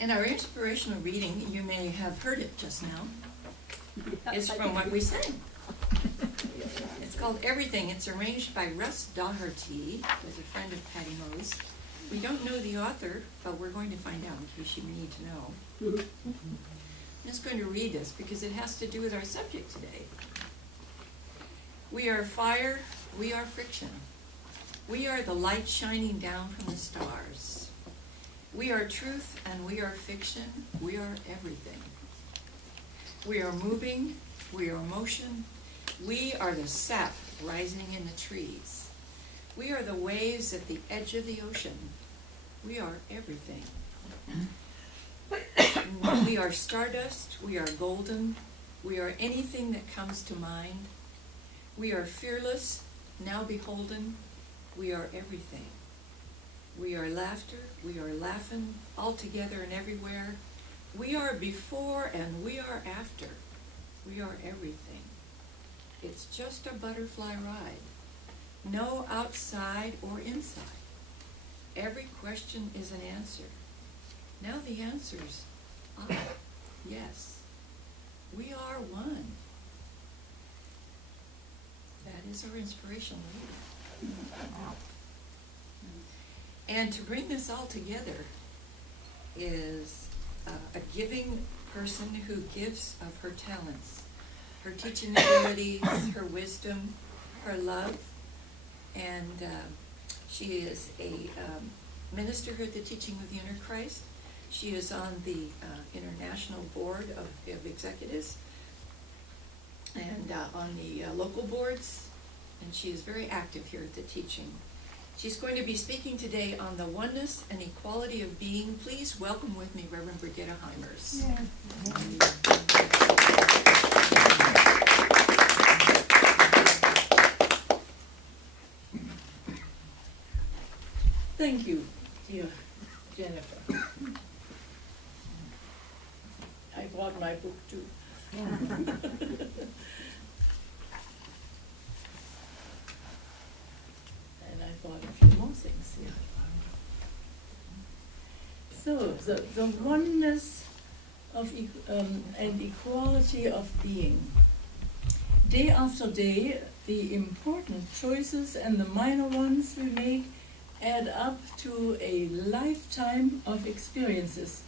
And our inspirational reading, you may have heard it just now, is from what we sang. It's called Everything. It's arranged by Russ Doherty, who's a friend of Patty Moe's. We don't know the author, but we're going to find out in case you need to know. I'm just going to read this because it has to do with our subject today. We are fire, we are friction. We are the light shining down from the stars. We are truth and we are fiction. We are everything. We are moving, we are motion. We are the sap rising in the trees. We are the waves at the edge of the ocean. We are everything. We are stardust, we are golden, we are anything that comes to mind. We are fearless, now beholden, we are everything. We are laughter, we are laughing, all together and everywhere. We are before and we are after. We are everything. It's just a butterfly ride. No outside or inside. Every question is an answer. Now the answers are yes. We are one. That is our inspirational reading. And to bring this all together is a giving person who gives of her talents, her teaching abilities, her wisdom, her love, and she is a minister here at the Teaching of the Inner Christ. She is on the International Board of Executives and on the local boards, and she is very active here at the Teaching. She's going to be speaking today on the oneness and equality of being. Please welcome with me Reverend Brigitte Heimers. Yeah. Thank you, dear Jennifer. I brought my book too. And I brought a few more things here. So, the oneness of and equality of being. Day after day, the important choices and the minor ones we make add up to a lifetime of experiences.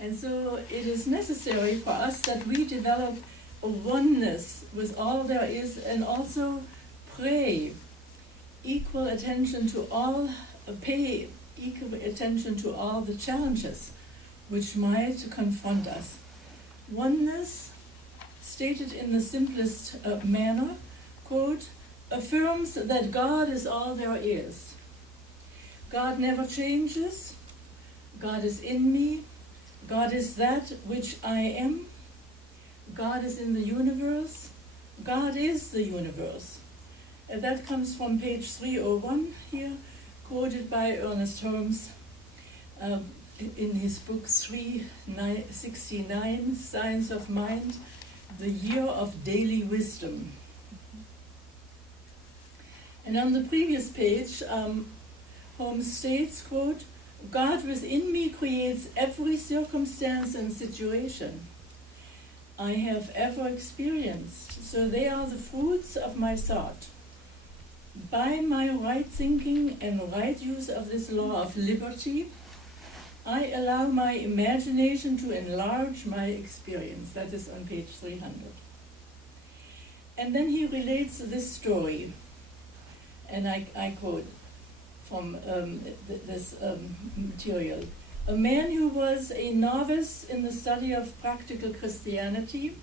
And so it is necessary for us that we develop a oneness with all there is, and also pay equal attention to all the challenges which might confront us. Oneness, stated in the simplest manner, quote, affirms that God is all there is. God never changes. God is in me. God is that which I am. God is in the universe. God is the universe. And that comes from page 301 here, quoted by Ernest Holmes in his book 369, Science of Mind, The Year of Daily Wisdom. And on the previous page, Holmes states, quote, God within me creates every circumstance and situation I have ever experienced, so they are the fruits of my thought. By my right thinking and right use of this law of liberty, I allow my imagination to enlarge my experience. That is on page 300. And then he relates this story, and I quote from this material. A man who was a novice in the study of practical Christianity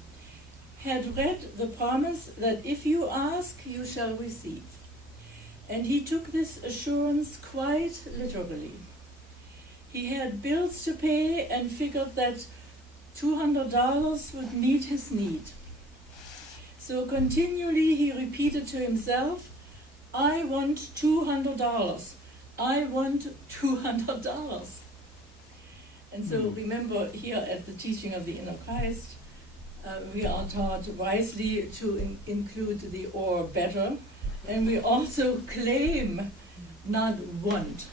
had read the promise that if you ask, you shall receive. And he took this assurance quite literally. He had bills to pay and figured that $200 would meet his need. So continually he repeated to himself, I want $200. I want $200. And so remember, here at the Teaching of the Inner Christ, we are taught wisely to include the or better, and we also claim, not want.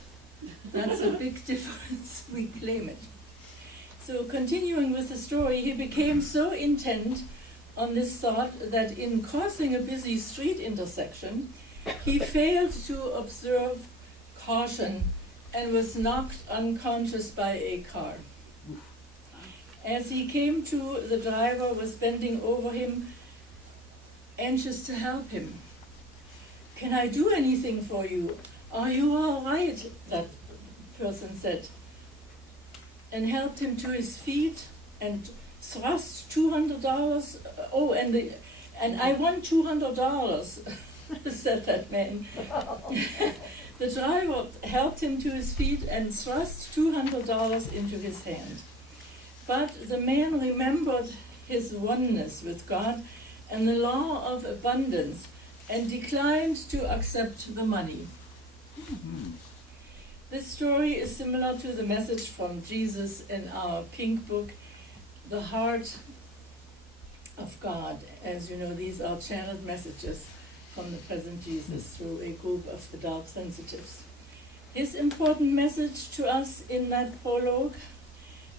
That's a big difference. We claim it. So continuing with the story, he became so intent on this thought that in crossing a busy street intersection, he failed to observe caution and was knocked unconscious by a car. As he came to, the driver was bending over him, anxious to help him. "Can I do anything for you? Are you all right?" that person said, and helped him to his feet and thrust $200. Oh, and I want $200, said that man. The driver helped him to his feet and thrust $200 into his hand. But the man remembered his oneness with God and the law of abundance and declined to accept the money. This story is similar to the message from Jesus in our pink book, The Heart of God. As you know, these are channeled messages from the present Jesus through a group of the dark sensitives. His important message to us in that prologue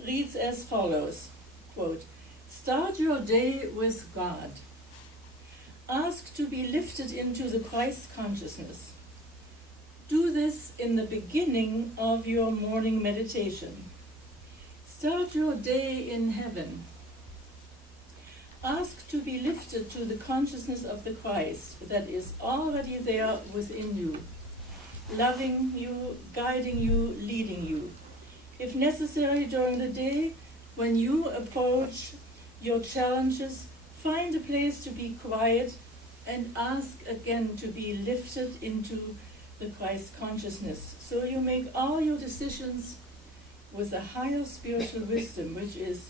reads as follows, quote, "Start your day with God. Ask to be lifted into the Christ consciousness. Do this in the beginning of your morning meditation. Start your day in heaven. Ask to be lifted to the consciousness of the Christ that is already there within you, loving you, guiding you, leading you. If necessary during the day, when you approach your challenges, find a place to be quiet and ask again to be lifted into the Christ consciousness, so you make all your decisions with a higher spiritual wisdom which is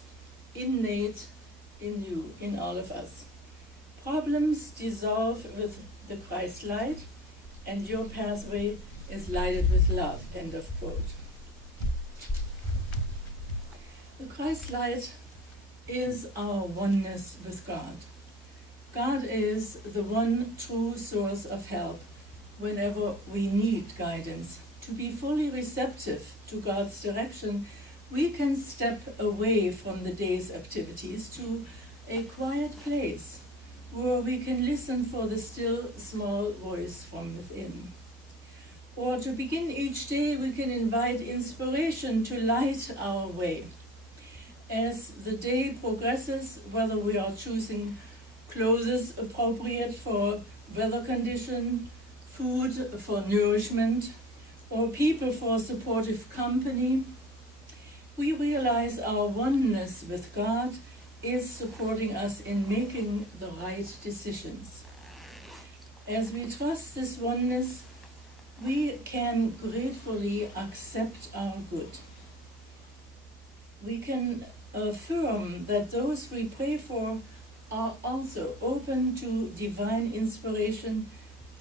innate in you, in all of us. Problems dissolve with the Christ light, and your pathway is lighted with love." End of quote. The Christ light is our oneness with God. God is the one true source of help whenever we need guidance. To be fully receptive to God's direction, we can step away from the day's activities to a quiet place where we can listen for the still small voice from within. Or to begin each day, we can invite inspiration to light our way. As the day progresses, whether we are choosing clothes appropriate for weather condition, food for nourishment, or people for supportive company, we realize our oneness with God is supporting us in making the right decisions. As we trust this oneness, we can gratefully accept our good. We can affirm that those we pray for are also open to divine inspiration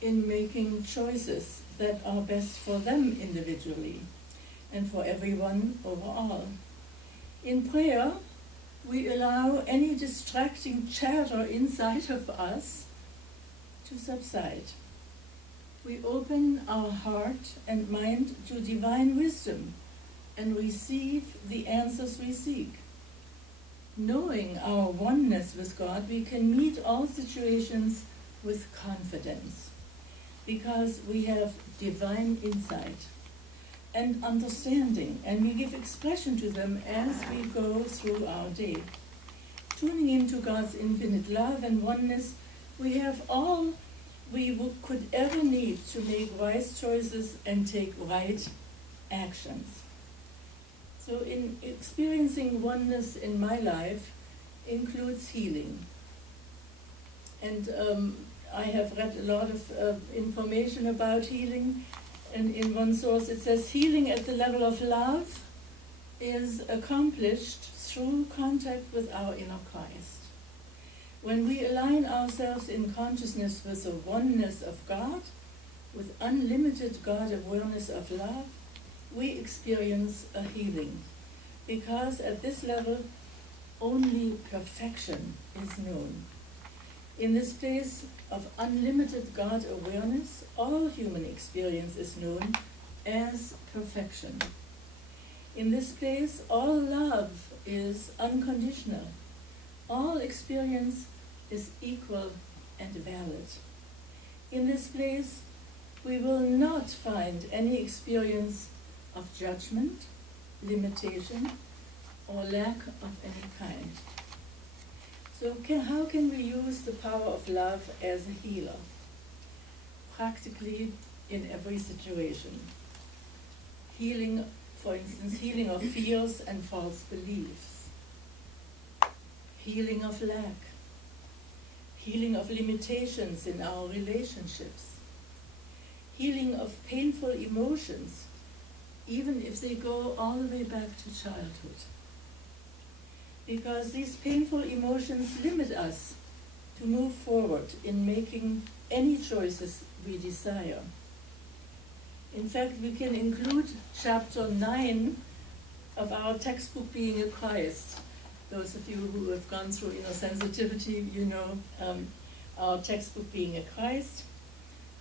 in making choices that are best for them individually and for everyone overall. In prayer, we allow any distracting chatter inside of us to subside. We open our heart and mind to divine wisdom and receive the answers we seek. Knowing our oneness with God, we can meet all situations with confidence because we have divine insight and understanding, and we give expression to them as we go through our day. Tuning into God's infinite love and oneness, we have all we could ever need to make wise choices and take right actions. So in experiencing oneness in my life includes healing. And I have read a lot of information about healing. And in one source it says, healing at the level of love is accomplished through contact with our inner Christ. When we align ourselves in consciousness with the oneness of God, with unlimited God awareness of love, we experience a healing. Because at this level, only perfection is known. In this place of unlimited God awareness, all human experience is known as perfection. In this place, all love is unconditional. All experience is equal and valid. In this place, we will not find any experience of judgment, limitation, or lack of any kind. So how can we use the power of love as a healer? Practically in every situation. Healing, for instance, healing of fears and false beliefs. Healing of lack. Healing of limitations in our relationships. Healing of painful emotions, even if they go all the way back to childhood. Because these painful emotions limit us to move forward in making any choices we desire. In fact, we can include chapter 9 of our textbook, Being a Christ. Those of you who have gone through inner sensitivity, you know our textbook, Being a Christ.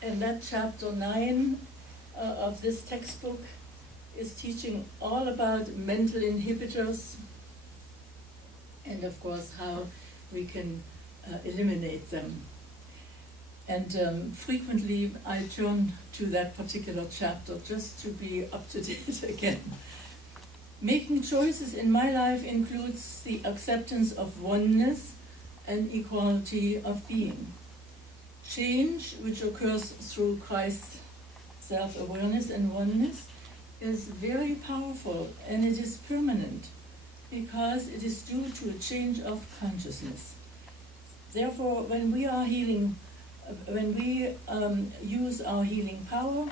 And that chapter 9 of this textbook is teaching all about mental inhibitors and, of course, how we can eliminate them. And frequently I turn to that particular chapter just to be up to date again. Making choices in my life includes the acceptance of oneness and equality of being. Change, which occurs through Christ's self-awareness and oneness, is very powerful, and it is permanent because it is due to a change of consciousness. Therefore, when we are healing, when we use our healing power,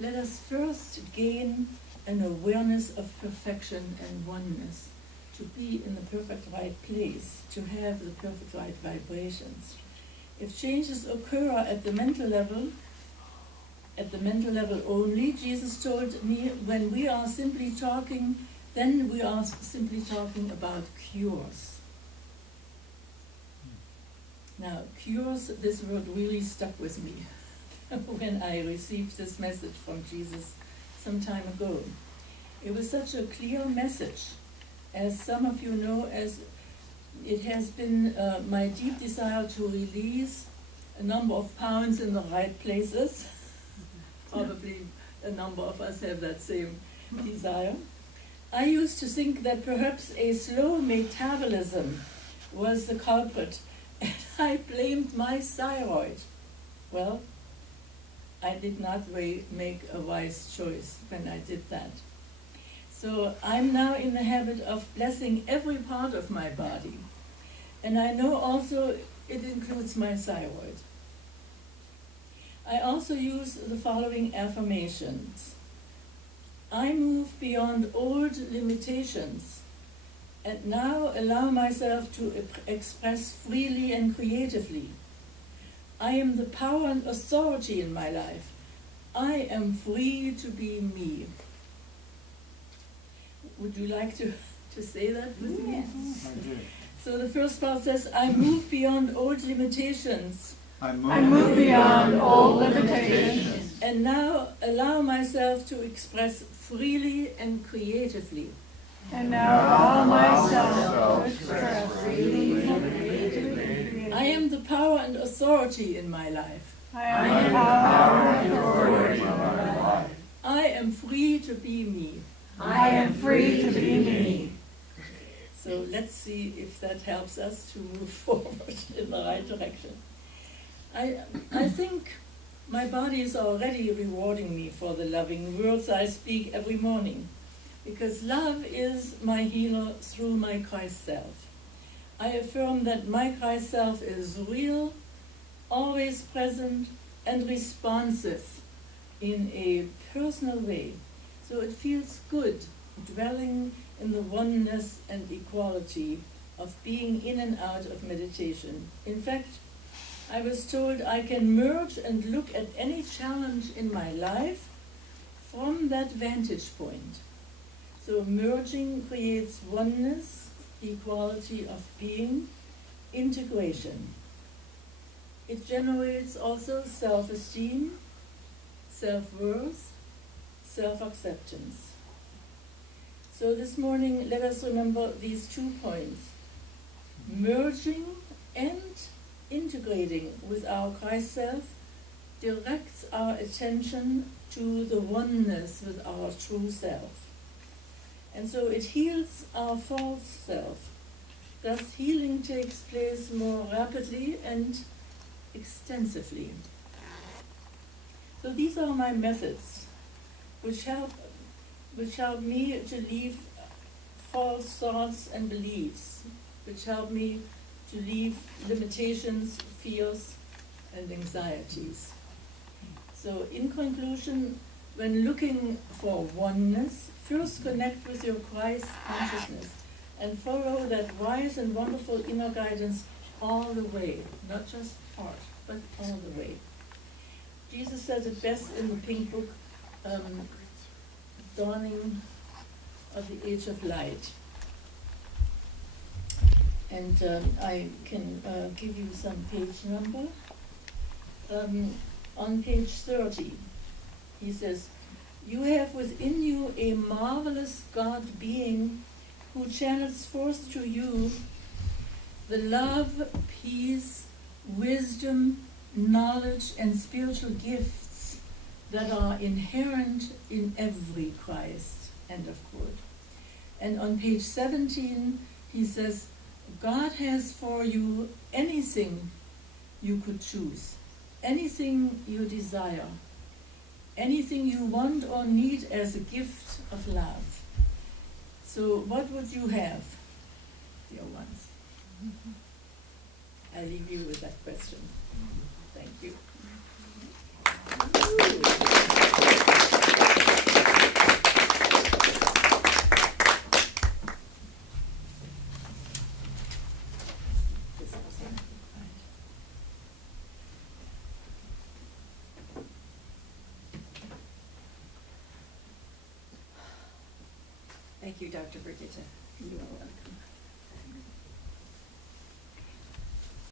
let us first gain an awareness of perfection and oneness, to be in the perfect right place, to have the perfect right vibrations. If changes occur at the mental level only, Jesus told me, when we are simply talking, then we are simply talking about cures. Now, cures, this word really stuck with me when I received this message from Jesus some time ago. It was such a clear message. As some of you know, as it has been my deep desire to release a number of pounds in the right places. Probably a number of us have that same desire. I used to think that perhaps a slow metabolism was the culprit, and I blamed my thyroid. Well, I did not make a wise choice when I did that. So I'm now in the habit of blessing every part of my body. And I know also it includes my thyroid. I also use the following affirmations. I move beyond old limitations and now allow myself to express freely and creatively. I am the power and authority in my life. I am free to be me. Would you like to say that with me? Yes. I do. So the first part says, I move beyond old limitations. I move beyond all limitations. And now allow myself to express freely and creatively. And now allow myself to express freely and creatively. I am the power and authority in my life. I am the power and authority in my life. I am free to be me. I am free to be me. So let's see if that helps us to move forward in the right direction. I think my body is already rewarding me for the loving words I speak every morning, because love is my healer through my Christ self. I affirm that my Christ self is real, always present, and responsive in a personal way. So it feels good dwelling in the oneness and equality of being in and out of meditation. In fact, I was told I can merge and look at any challenge in my life from that vantage point. So merging creates oneness, equality of being, integration. It generates also self-esteem, self-worth, self-acceptance. So this morning, let us remember these 2 points. Merging and integrating with our Christ self directs our attention to the oneness with our true self. And so it heals our false self. Thus healing takes place more rapidly and extensively. So these are my methods which help me to leave false thoughts and beliefs, which help me to leave limitations, fears, and anxieties. So in conclusion, when looking for oneness, first connect with your Christ consciousness and follow that wise and wonderful inner guidance all the way, not just part, but all the way. Jesus said it best in the Pink Book, Dawning of the Age of Light. And I can give you some page number. On page 30, he says, "You have within you a marvelous God being who channels forth to you the love, peace, wisdom, knowledge, and spiritual gifts that are inherent in every Christ." End of quote. And on page 17, he says, "God has for you anything you could choose, anything you desire, anything you want or need as a gift of love." So what would you have, dear ones? I leave you with that question. Thank you. Thank you, Dr. Brigitte. You're welcome.